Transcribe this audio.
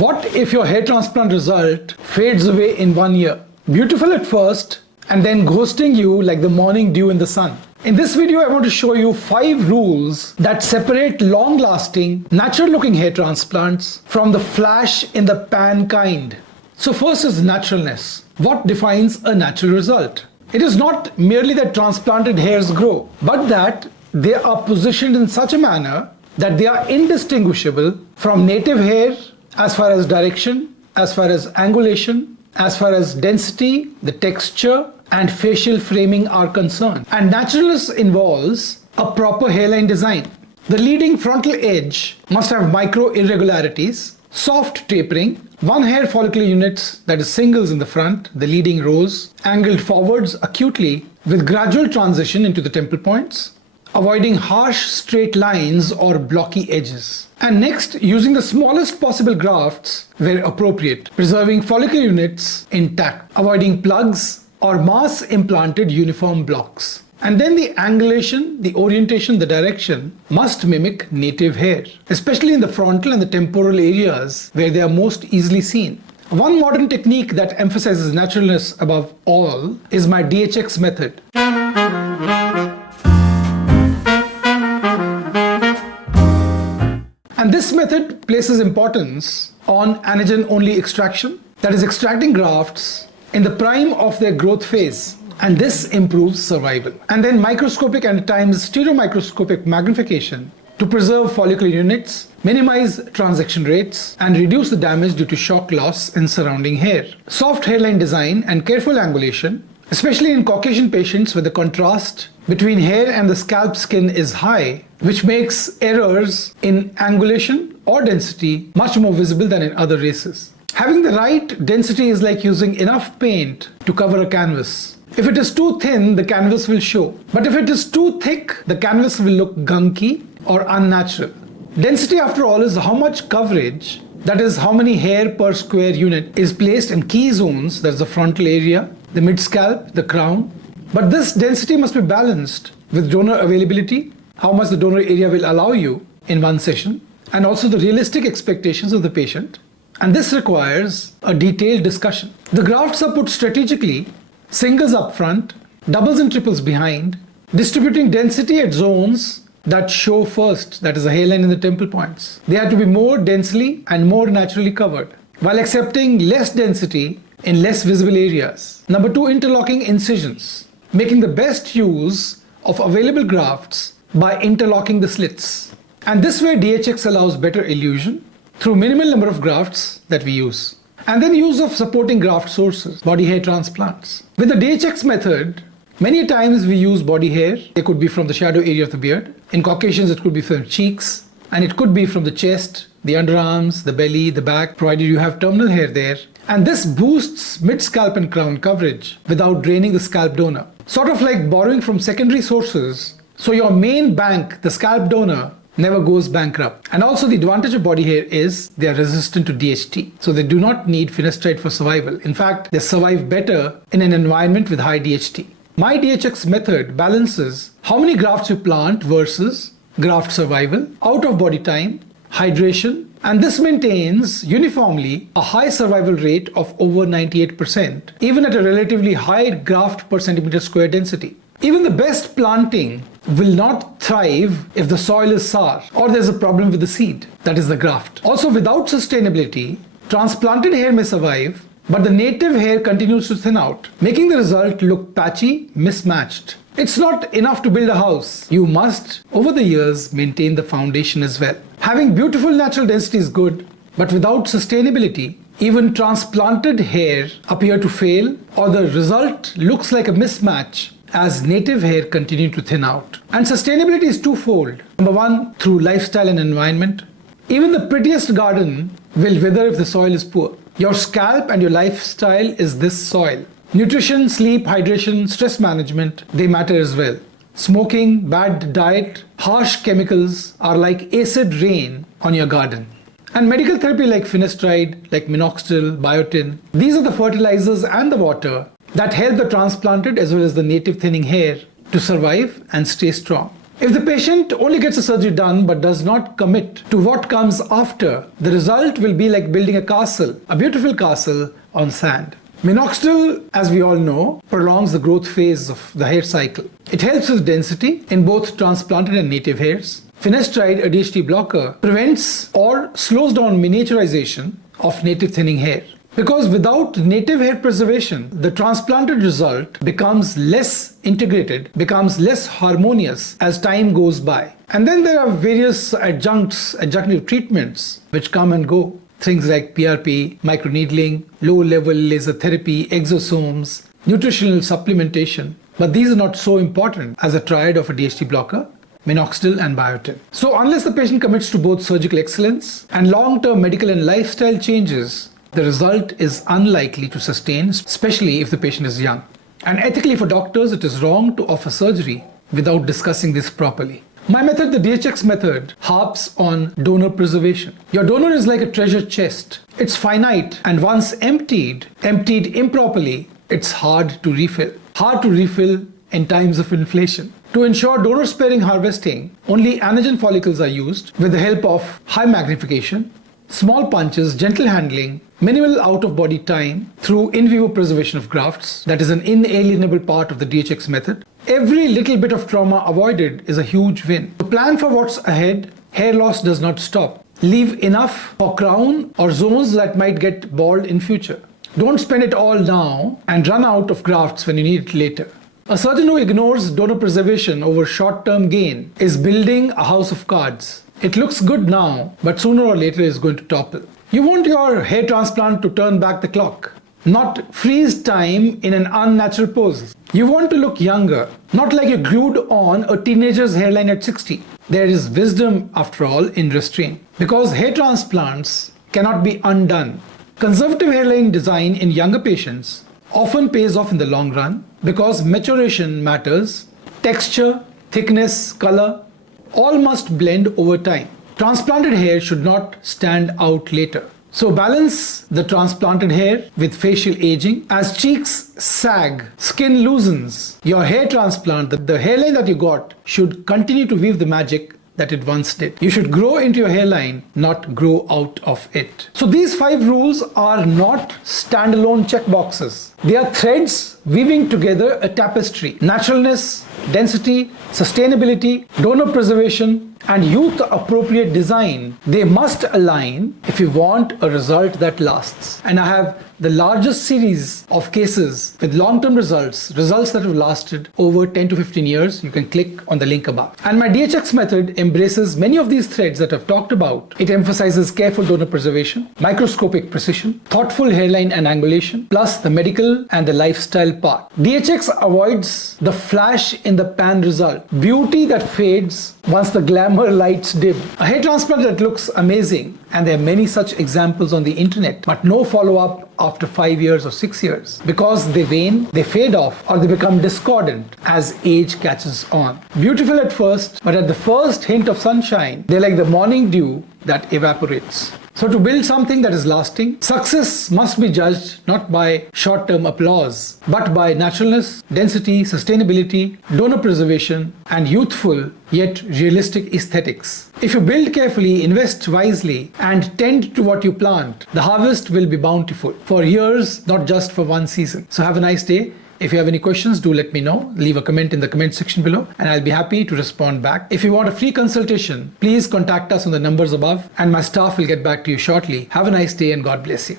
What if your hair transplant result fades away in 1 year? Beautiful at first and then ghosting you like the morning dew in the sun. In this video, I want to show you 5 rules that separate long-lasting, natural-looking hair transplants from the flash in the pan kind. So first is naturalness. What defines a natural result? It is not merely that transplanted hairs grow, but that they are positioned in such a manner that they are indistinguishable from native hair as far as direction, as far as angulation, as far as density, the texture, and facial framing are concerned. And naturalness involves a proper hairline design. The leading frontal edge must have micro irregularities, soft tapering, one hair follicular units, that is singles in the front, the leading rows, angled forwards acutely with gradual transition into the temple points, avoiding harsh straight lines or blocky edges. And next, using the smallest possible grafts where appropriate, preserving follicular units intact, avoiding plugs or mass implanted uniform blocks. And then the angulation, the orientation, the direction must mimic native hair, especially in the frontal and the temporal areas where they are most easily seen. One modern technique that emphasizes naturalness above all is my DHX method. And this method places importance on anagen-only extraction, that is extracting grafts in the prime of their growth phase, and this improves survival. And then microscopic and at times stereomicroscopic magnification to preserve follicular units, minimize transaction rates, and reduce the damage due to shock loss in surrounding hair. Soft hairline design and careful angulation, especially in Caucasian patients where the contrast between hair and the scalp skin is high, which makes errors in angulation or density much more visible than in other races. Having the right density is like using enough paint to cover a canvas. If it is too thin, the canvas will show. But if it is too thick, the canvas will look gunky or unnatural. Density, after all, is how much coverage, that is how many hair per square unit, is placed in key zones, that's the frontal area, the mid-scalp, the crown. But this density must be balanced with donor availability, how much the donor area will allow you in one session, and also the realistic expectations of the patient. And this requires a detailed discussion. The grafts are put strategically, singles up front, doubles and triples behind, distributing density at zones that show first, that is the hairline and the temple points. They have to be more densely and more naturally covered, while accepting less density in less visible areas. Number 2, interlocking incisions, making the best use of available grafts by interlocking the slits. And this way DHX allows better illusion through minimal number of grafts that we use. And then use of supporting graft sources, body hair transplants. With the DHX method, many times we use body hair. It could be from the shadow area of the beard. In Caucasians, it could be from cheeks, and it could be from the chest, the underarms, the belly, the back, provided you have terminal hair there. And this boosts mid-scalp and crown coverage without draining the scalp donor. Sort of like borrowing from secondary sources, so your main bank, the scalp donor, never goes bankrupt. And also the advantage of body hair is they are resistant to DHT. So they do not need finasteride for survival. In fact, they survive better in an environment with high DHT. My DHX method balances how many grafts you plant versus graft survival, out of body time, hydration, and this maintains uniformly a high survival rate of over 98%, even at a relatively high graft per centimeter square density. Even the best planting will not thrive if the soil is sour or there's a problem with the seed, that is the graft. Also, without sustainability, transplanted hair may survive, but the native hair continues to thin out, making the result look patchy, mismatched. It's not enough to build a house. You must, over the years, maintain the foundation as well. Having beautiful natural density is good, but without sustainability, even transplanted hair appear to fail, or the result looks like a mismatch as native hair continue to thin out. And sustainability is twofold. Number 1, through lifestyle and environment. Even the prettiest garden will wither if the soil is poor. Your scalp and your lifestyle is this soil. Nutrition, sleep, hydration, stress management, they matter as well. Smoking, bad diet, harsh chemicals are like acid rain on your garden. And medical therapy like finasteride, like minoxidil, biotin, these are the fertilizers and the water that help the transplanted as well as the native thinning hair to survive and stay strong. If the patient only gets a surgery done but does not commit to what comes after, the result will be like building a castle, a beautiful castle on sand. Minoxidil, as we all know, prolongs the growth phase of the hair cycle. It helps with density in both transplanted and native hairs. Finasteride, a DHT blocker, prevents or slows down miniaturization of native thinning hair. Because without native hair preservation, the transplanted result becomes less integrated, becomes less harmonious as time goes by. And then there are various adjunctive treatments which come and go. Things like PRP, microneedling, low-level laser therapy, exosomes, nutritional supplementation. But these are not so important as a triad of a DHT blocker, minoxidil and biotin. So unless the patient commits to both surgical excellence and long-term medical and lifestyle changes, the result is unlikely to sustain, especially if the patient is young. And ethically for doctors, it is wrong to offer surgery without discussing this properly. My method, the DHX method, harps on donor preservation. Your donor is like a treasure chest. It's finite, and once emptied improperly, it's hard to refill. Hard to refill in times of inflation. To ensure donor-sparing harvesting, only anagen follicles are used with the help of high magnification, small punches, gentle handling, minimal out-of-body time through in vivo preservation of grafts. That is an inalienable part of the DHX method. Every little bit of trauma avoided is a huge win. To plan for what's ahead, hair loss does not stop. Leave enough for crown or zones that might get bald in future. Don't spend it all now and run out of grafts when you need it later. A surgeon who ignores donor preservation over short-term gain is building a house of cards. It looks good now, but sooner or later is going to topple. You want your hair transplant to turn back the clock, not freeze time in an unnatural pose. You want to look younger, not like you glued on a teenager's hairline at 60. There is wisdom, after all, in restraint, because hair transplants cannot be undone. Conservative hairline design in younger patients often pays off in the long run because maturation matters, texture, thickness, color, all must blend over time. Transplanted hair should not stand out later. So balance the transplanted hair with facial aging. As cheeks sag, skin loosens. Your hair transplant, the hairline that you got, should continue to weave the magic that it once did. You should grow into your hairline, not grow out of it. So these 5 rules are not standalone checkboxes. They are threads weaving together a tapestry. Naturalness, density, sustainability, donor preservation, and youth-appropriate design. They must align if you want a result that lasts. And I have the largest series of cases with long-term results that have lasted over 10 to 15 years. You can click on the link above. And my DHX method embraces many of these threads that I've talked about. It emphasizes careful donor preservation, microscopic precision, thoughtful hairline and angulation, plus the medical and the lifestyle part. DHX avoids the flash in the pan result, beauty that fades once the glamour lights dim. A hair transplant that looks amazing, and there are many such examples on the internet, but no follow-up after 5 years or 6 years because they wane, they fade off, or they become discordant as age catches on. Beautiful at first, but at the first hint of sunshine, they're like the morning dew that evaporates. So to build something that is lasting, success must be judged not by short-term applause, but by naturalness, density, sustainability, donor preservation, and youthful yet realistic aesthetics. If you build carefully, invest wisely, and tend to what you plant, the harvest will be bountiful for years, not just for one season. So have a nice day. If you have any questions, do let me know. Leave a comment in the comment section below and I'll be happy to respond back. If you want a free consultation, please contact us on the numbers above and my staff will get back to you shortly. Have a nice day and God bless you.